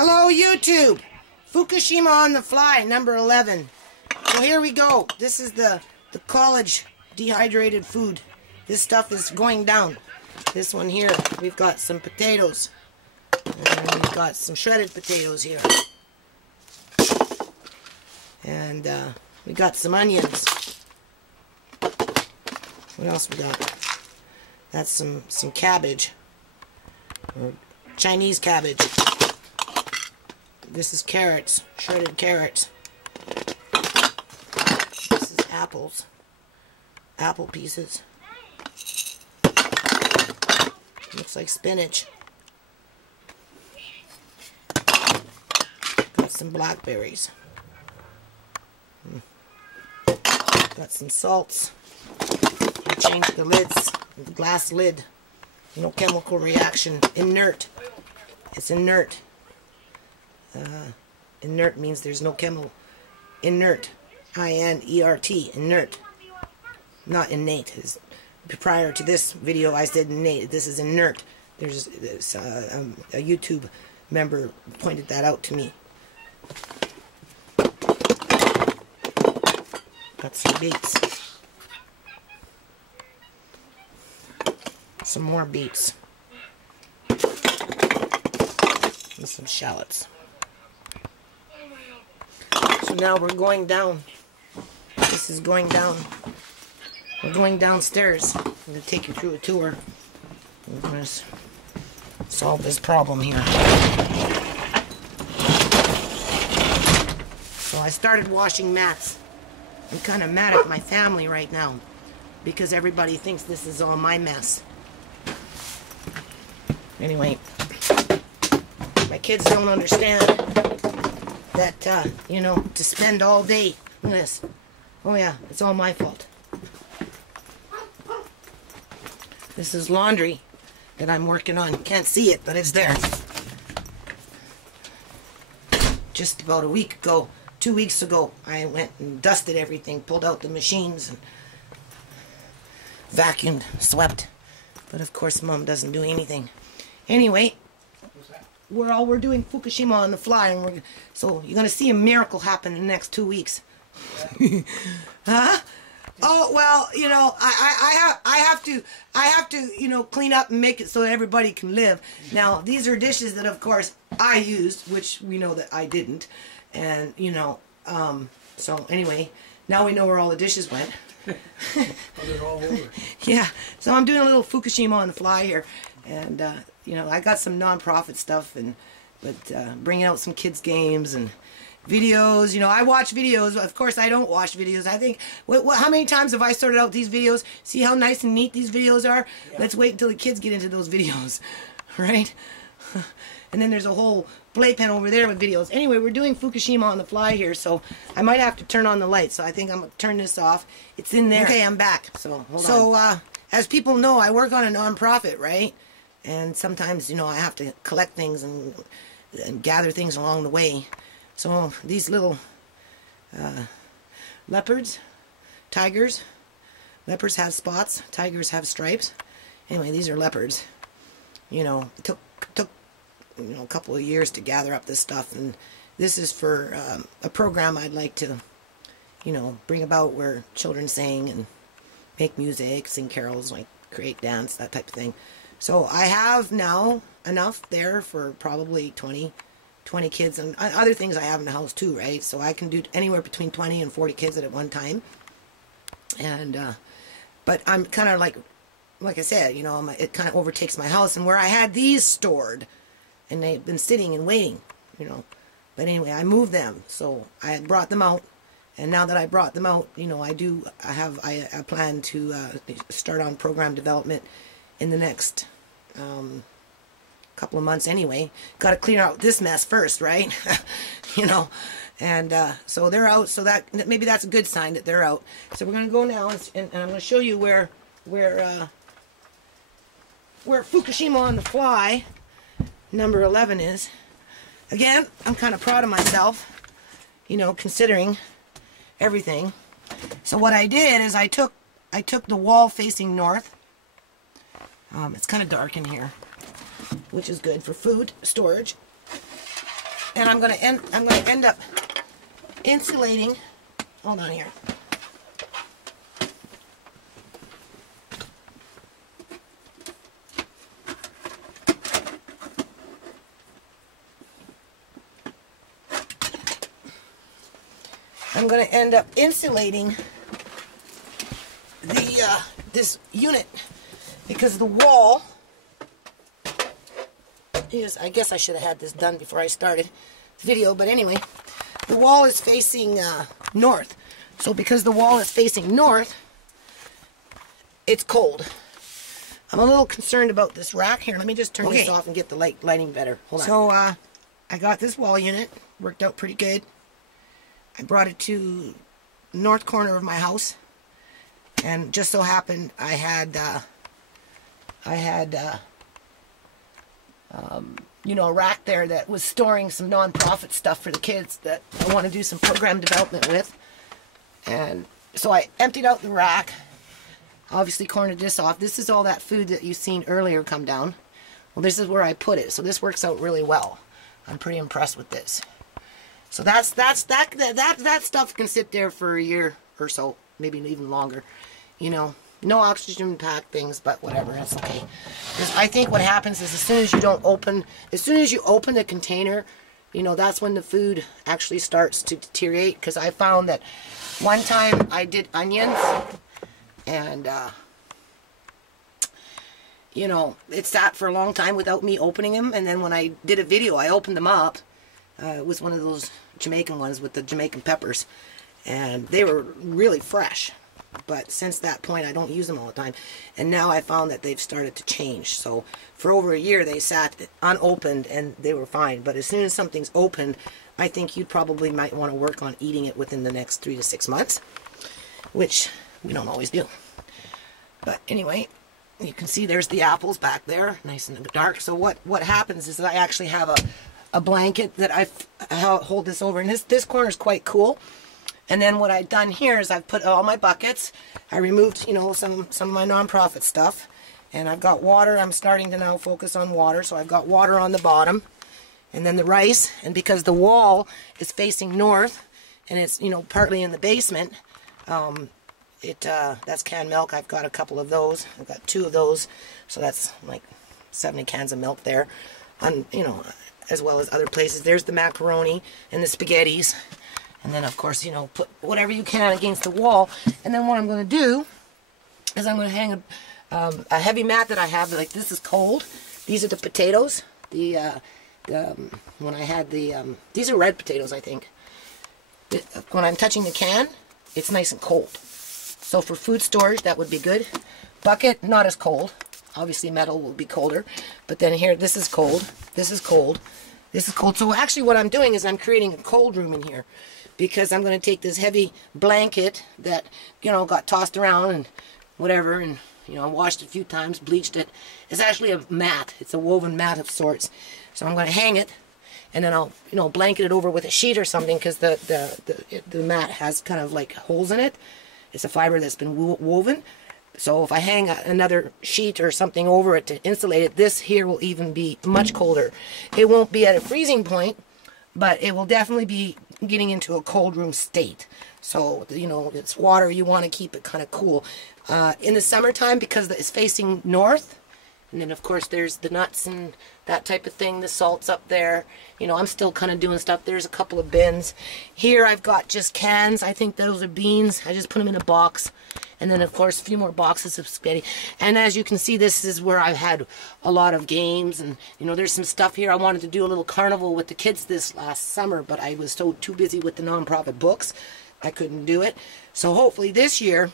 Hello YouTube! Fukushima on the fly, number 11. So here we go. This is the college dehydrated food. This stuff is going down. This one here, we've got some potatoes. And we've got some shredded potatoes here. And we got some onions. What else we got? That's some cabbage. Or Chinese cabbage. This is carrots, shredded carrots. This is apples, apple pieces. Looks like spinach. Got some blackberries. Got some salts. I changed the lids, the glass lid. No chemical reaction. Inert. It's inert. Inert means there's no chemical. Inert. I-N-E-R-T. Inert. Not innate. Prior to this video I said innate. This is inert. There's a YouTube member pointed that out to me. Got some beets. Some more beets. And some shallots. So now we're going down. This is going down. We're going downstairs. I'm going to take you through a tour. We're going to solve this problem here. So I started washing mats. I'm kind of mad at my family right now because everybody thinks this is all my mess. Anyway, my kids don't understand that, you know, to spend all day on this. Oh yeah, it's all my fault. This is laundry that I'm working on. Can't see it, but it's there. Just about a week ago, 2 weeks ago, I went and dusted everything, pulled out the machines, and vacuumed, swept. But of course, Mom doesn't do anything. Anyway, we're doing Fukushima on the fly, and so you're gonna see a miracle happen in the next 2 weeks. Huh? Oh well, you know, I have to you know, clean up and make it so that everybody can live. Now these are dishes that of course I used, which we know that I didn't, and you know, so anyway, now we know where all the dishes went. They're all over. Yeah, so I'm doing a little Fukushima on the fly here, and you know, I got some non-profit stuff, but bringing out some kids games and videos. You know, I watch videos. Of course, I don't watch videos. I think, how many times have I sorted out these videos? See how nice and neat these videos are? Yeah. Let's wait until the kids get into those videos, right? And then there's a whole playpen over there with videos. Anyway, we're doing Fukushima on the fly here, so I might have to turn on the light. So I think I'm going to turn this off. It's in there. Okay, I'm back. So, hold on. As people know, I work on a non-profit, right? And sometimes, you know, I have to collect things and gather things along the way. So these little leopards, tigers, leopards have spots, tigers have stripes. Anyway, these are leopards. You know, it took you know, a couple of years to gather up this stuff, and this is for a program I'd like to, you know, bring about where children sing and make music, sing carols, like create dance, that type of thing. So I have now enough there for probably 20 kids, and other things I have in the house too, right? So I can do anywhere between 20 and 40 kids at one time. And but I'm kind of like I said, you know, it kind of overtakes my house, and where I had these stored, and they've been sitting and waiting, you know. But anyway, I moved them, so I had brought them out, and now that I brought them out, you know, I plan to start on program development in the next couple of months anyway. Got to clear out this mess first, right? You know, and so they're out, so that maybe that's a good sign that they're out. So we're going to go now, and I'm going to show you where Fukushima on the fly number 11 is. Again, I'm kind of proud of myself, you know, considering everything. So what I did is I took the wall facing north. It's kind of dark in here, which is good for food storage. And I'm gonna end up insulating. Hold on here. I'm going to end up insulating the this unit because the wall is, I guess I should have had this done before I started the video, but anyway, the wall is facing north. So because the wall is facing north, it's cold. I'm a little concerned about this rack here. Let me just turn this off and get the lighting better. Hold on. So I got this wall unit, worked out pretty good. I brought it to the north corner of my house, and just so happened I had you know, a rack there that was storing some non-profit stuff for the kids that I want to do some program development with. And so I emptied out the rack, obviously cornered this off. This is all that food that you've seen earlier come down. Well, this is where I put it, so this works out really well. I'm pretty impressed with this. So that stuff can sit there for a year or so, maybe even longer. You know, no oxygen packed things, but whatever, it's okay. Because I think what happens is as soon as you open the container, you know, that's when the food actually starts to deteriorate. Because I found that one time I did onions, and you know, it sat for a long time without me opening them, and then when I did a video, I opened them up. It was one of those Jamaican ones with the Jamaican peppers, and they were really fresh. But since that point, I don't use them all the time, and now I found that they've started to change. So for over a year, they sat unopened, and they were fine. But as soon as something's opened, I think you probably might want to work on eating it within the next 3 to 6 months, which we don't always do. But anyway, you can see there's the apples back there, nice and dark. So what happens is that I actually have a blanket that I hold this over, and this corner is quite cool. And then what I've done here is I've put all my buckets. I removed, you know, some of my non-profit stuff, and I've got water. I'm starting to now focus on water, so I've got water on the bottom, and then the rice. And because the wall is facing north, and it's, you know, partly in the basement, that's canned milk. I've got a couple of those. I've got 2 of those, so that's like 70 cans of milk there, you know, as well as other places. There's the macaroni and the spaghettis. And then, of course, you know, put whatever you can against the wall. And then what I'm going to do is I'm going to hang a heavy mat that I have. Like, this is cold. These are the potatoes. When I had these are red potatoes, I think. When I'm touching the can, it's nice and cold. So for food storage, that would be good. Bucket, not as cold. Obviously, metal will be colder. But then here, this is cold. This is cold. This is cold. So actually what I'm doing is I'm creating a cold room in here, because I'm going to take this heavy blanket that, you know, got tossed around and whatever, and, you know, washed it a few times, bleached it. It's actually a mat. It's a woven mat of sorts. So I'm going to hang it, and then I'll, you know, blanket it over with a sheet or something, because the mat has kind of like holes in it. It's a fiber that's been woven. So if I hang another sheet or something over it to insulate it, this here will even be much colder. It won't be at a freezing point, but it will definitely be getting into a cold room state. So, you know, it's water, you want to keep it kind of cool. In the summertime, because it's facing north, and then of course there's the nuts and that type of thing, the salt's up there. You know, I'm still kind of doing stuff. There's a couple of bins. Here I've got just cans. I think those are beans. I just put them in a box. And then, of course, a few more boxes of spaghetti. And as you can see, this is where I've had a lot of games. And, you know, there's some stuff here. I wanted to do a little carnival with the kids this last summer, but I was so too busy with the nonprofit books, I couldn't do it. So hopefully this year,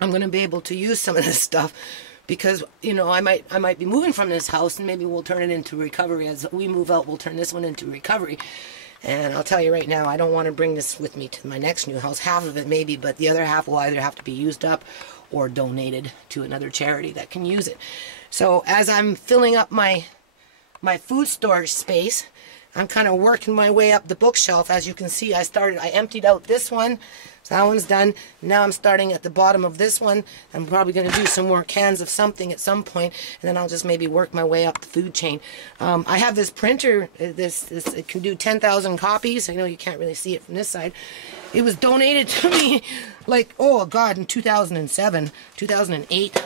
I'm going to be able to use some of this stuff, because, you know, I might be moving from this house, and maybe we'll turn it into recovery. As we move out, we'll turn this one into recovery. And I'll tell you right now, I don't want to bring this with me to my next new house. Half of it maybe, but the other half will either have to be used up or donated to another charity that can use it. So as I'm filling up my food storage space, I'm kind of working my way up the bookshelf. As you can see, I emptied out this one. So that one's done. Now I'm starting at the bottom of this one. I'm probably going to do some more cans of something at some point, and then I'll just maybe work my way up the food chain. I have this printer. It can do 10,000 copies. I know you can't really see it from this side. It was donated to me, like, oh God, in 2007, 2008.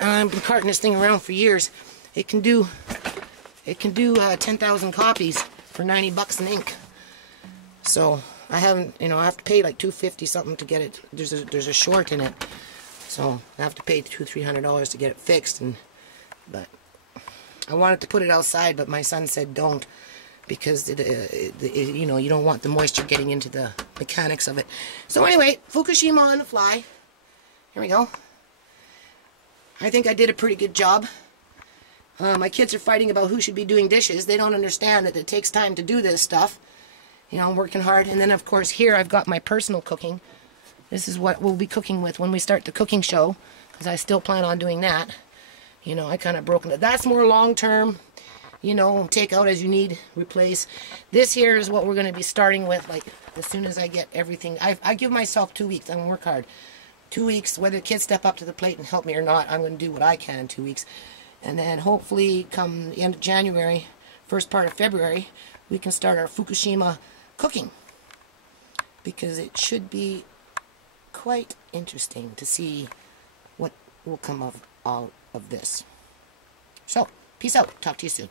And I've been carting this thing around for years. It can do 10,000 copies for 90 bucks an ink. So I haven't, I have to pay like $250 something to get it. There's a short in it, so I have to pay $200-300 to get it fixed. But I wanted to put it outside, but my son said don't, because you don't want the moisture getting into the mechanics of it. So anyway, Fukushima on the fly. Here we go. I think I did a pretty good job. My kids are fighting about who should be doing dishes. They don't understand that it takes time to do this stuff. I'm working hard. And then, of course, here I've got my personal cooking. This is what we'll be cooking with when we start the cooking show, because I still plan on doing that. I kind of broken it. That's more long-term, take out as you need, replace. This here is what we're going to be starting with, like, as soon as I get everything. I give myself 2 weeks. I'm going to work hard. 2 weeks, whether the kids step up to the plate and help me or not, I'm going to do what I can in 2 weeks. And then hopefully come the end of January, first part of February, we can start our Fukushima cooking, because it should be quite interesting to see what will come out of this. So, peace out. Talk to you soon.